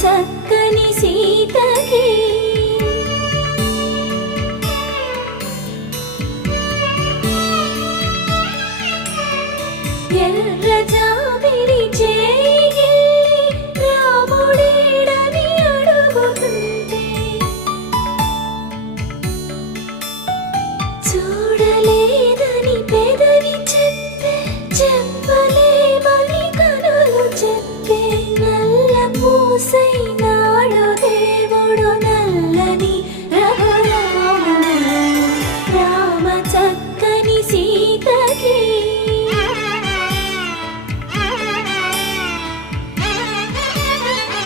చక్కని సీతకి ఎర్ర జాబిలి చేయి రాముడేడని అడుగుతుంటే చూడలేదని పెదవి చెప్పలేమని కనులు చెప్పే నల్ల పూసై